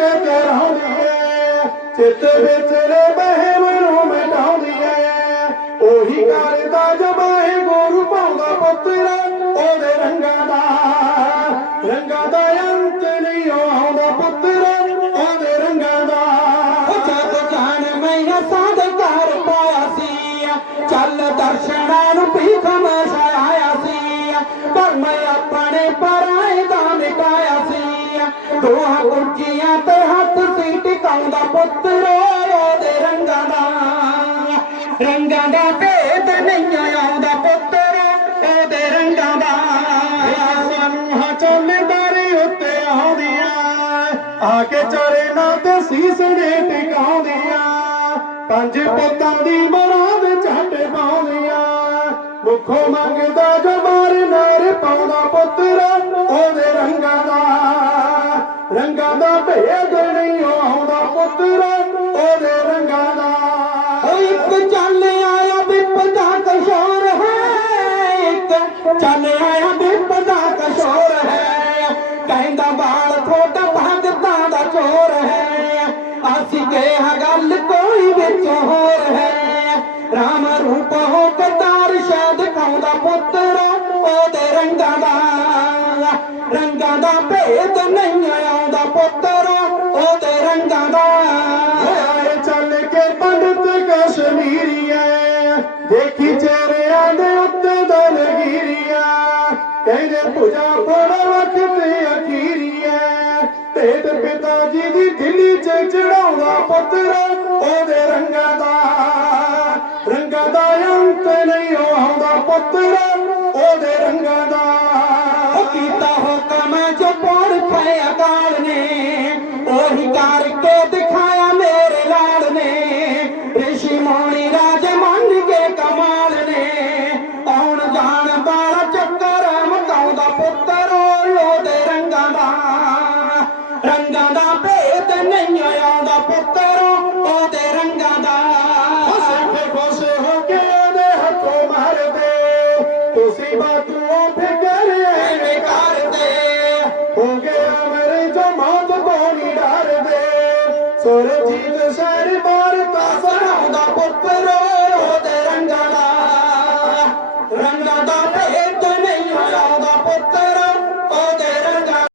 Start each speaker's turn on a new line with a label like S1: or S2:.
S1: ਕੇ ਕਰਾਉਂਦੀ ਐ ਚਿੱਤ ਵਿੱਚ ਬਹਿਮ ਨੂੰ ਮਿਟਾਉਂਦੀ ਐ ਉਹੀ ਕਰਦਾ ਜਮਾਏ ਗੁਰੂ ਪਾਉਂਦਾ ਪੁੱਤਰ ਉਹਦੇ ਰੰਗਾਂ ਦਾ ਰੰਗਾਂ ਦਾ ਅੰਤ ਨਹੀਂ ਆਉਂਦਾ ਪੁੱਤਰ ਉਹਦੇ ਰੰਗਾਂ ਦਾ
S2: ਉਹ ਜਦ ਜਾਣ ਮੈਂ ਸਾਧ ਘਰ ਪਾਇਆ ਸੀ ਚੱਲ ਦਰਸ਼ਨਾਂ ਨੂੰ ਭੀਖ ਆਇਆ ਸੀ, ਪਰ ਮੈਂ ਆਪਣੇ ਪਰਾਏ ਦਾ ਮਿਟਾਇਆ ਸੀ। ਦੋਹਾਂ ਕੁਰਕੀਆਂ ਤੇ ਹੱਥ ਸੀ ਟਿਕਾਉਂਦਾ ਪੁੱਤਰ ਉਹਦੇ ਰੰਗਾਂ ਦਾ? ਰੰਗਾਂ ਦਾ ਭੇਦ ਨਹੀਂ ਆਉਂਦਾ ਪੁੱਤਰ ਉਹਦੇ ਰੰਗਾਂ ਦਾ।
S1: ਸਾਨੂੰ ਹਾਂ ਚੌਲੇਦਾਰੀ ਉੱਤੇ ਆਉਂਦੀਆਂ, ਆ ਕੇ ਚਾਰੇ ਨਾਲ ਤੇ ਸੀਸ ਨੇ ਟਿਕਾਉਂਦੀਆਂ। ਪੰਜ ਪੁੱਤਾਂ ਦੀ ਮਰਾਦ ਝੱਟ ਪਾਉਂਦੀਆਂ। ਮੁਖੋਂ ਮੰਗਦਾ ਜੋ ਮਾਰ ਨਾਰ ਪਾਉਂਦਾ ਪੁੱਤਰ ਉਹਦੇ ਰੰਗਾਂ ਦਾ। ਰੰਗਾਂ ਦਾ ਭੇਦ ਨਹੀਂ ਆਉਂਦਾ ਪੁੱਤਰ ਉਹਦੇ ਰੰਗਾਂ ਦਾ।
S2: ਉਹ ਇੱਕ ਚੱਲ ਆਇਆ ਵਿਪਦਾ ਕਸ਼ੋਰ ਹੈ, ਇੱਕ ਚੱਲ ਆਇਆ ਵਿਪਦਾ ਕਸ਼ੋਰ ਹੈ। ਕਹਿੰਦਾ ਬਾਲ ਥੋੜਾ ਭਗਤਾਂ ਦਾ ਚੋਰ ਹੈ, ਅਸੀਂ ਕਿਹਾ ਗੱਲ ਕੋਈ ਵਿੱਚ ਹੋਰ ਹੈ। ਰੰਗਾਂ ਦਾ ਭੇਦ ਨਹੀਂ ਆਉਂਦਾ ਪੁੱਤਰ ਉਹਦੇ ਰੰਗਾਂ ਦਾ
S1: ਆਏ ਚੱਲ ਕੇ ਪੰਡਤ ਕਸ਼ਮੀਰੀਆ ਦੇਖੀ ਚਿਹਰਿਆਂ ਦੇ ਉੱਤੇ ਦਲਗੀਰੀਆ ਕਹਿੰਦੇ ਪੂਜਾ ਬੜਾ ਵਕਤ ਅਖੀਰੀਆ ਤੇਤ ਪਿਤਾ ਜੀ ਦੀ ਦਿੱਲੀ ਚ ਚੜਾਉਂਦਾ ਨਹੀਂ ਆਉਂਦਾ ਪੁੱਤਰ, ਉਹਦੇ ਰੰਗਾਂ ਦਾ। ਸਿੱਖ ਖੁਸ਼ ਹੋ ਕੇ ਉਹਦੇ ਹੱਥੋਂ ਮਾਰਦੇ। ਤੁਸੀਂ ਬਾਤੂਆਂ ਫਿਕਰ ਐਵੇਂ ਕਰਦੇ। ਹੋ ਗਏ ਮੇਰੇ ਜਮਾਤ ਤੋਂ ਨਹੀਂ ਡਰਦੇ। ਸੁਰਜੀਤ ਸ਼ਹਿਰ ਮਾਰਤਾ
S2: ਸੁਣਾਉਂਦਾ ਪੁੱਤਰ